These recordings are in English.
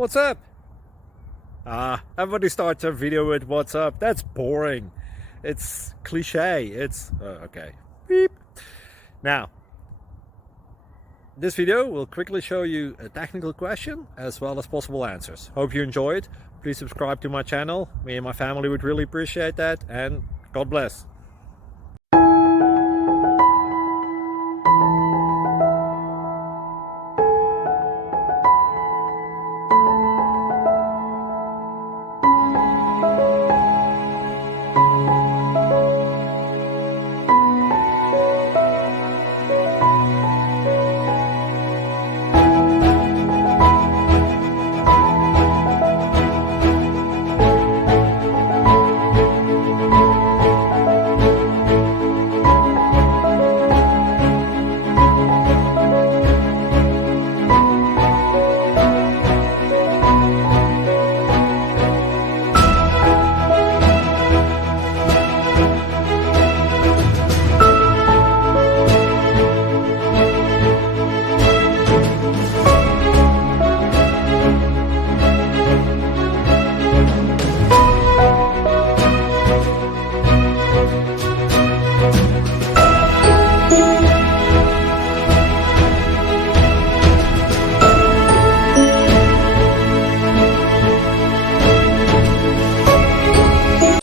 What's up? Everybody starts a video with what's up. That's boring. It's cliche. It's okay. Beep. Now, this video will quickly show you a technical question as well as possible answers. Hope you enjoy it. Please subscribe to my channel. Me and my family would really appreciate that, and God bless.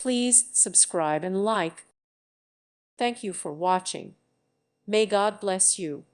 Please subscribe and like. Thank you for watching. May God bless you.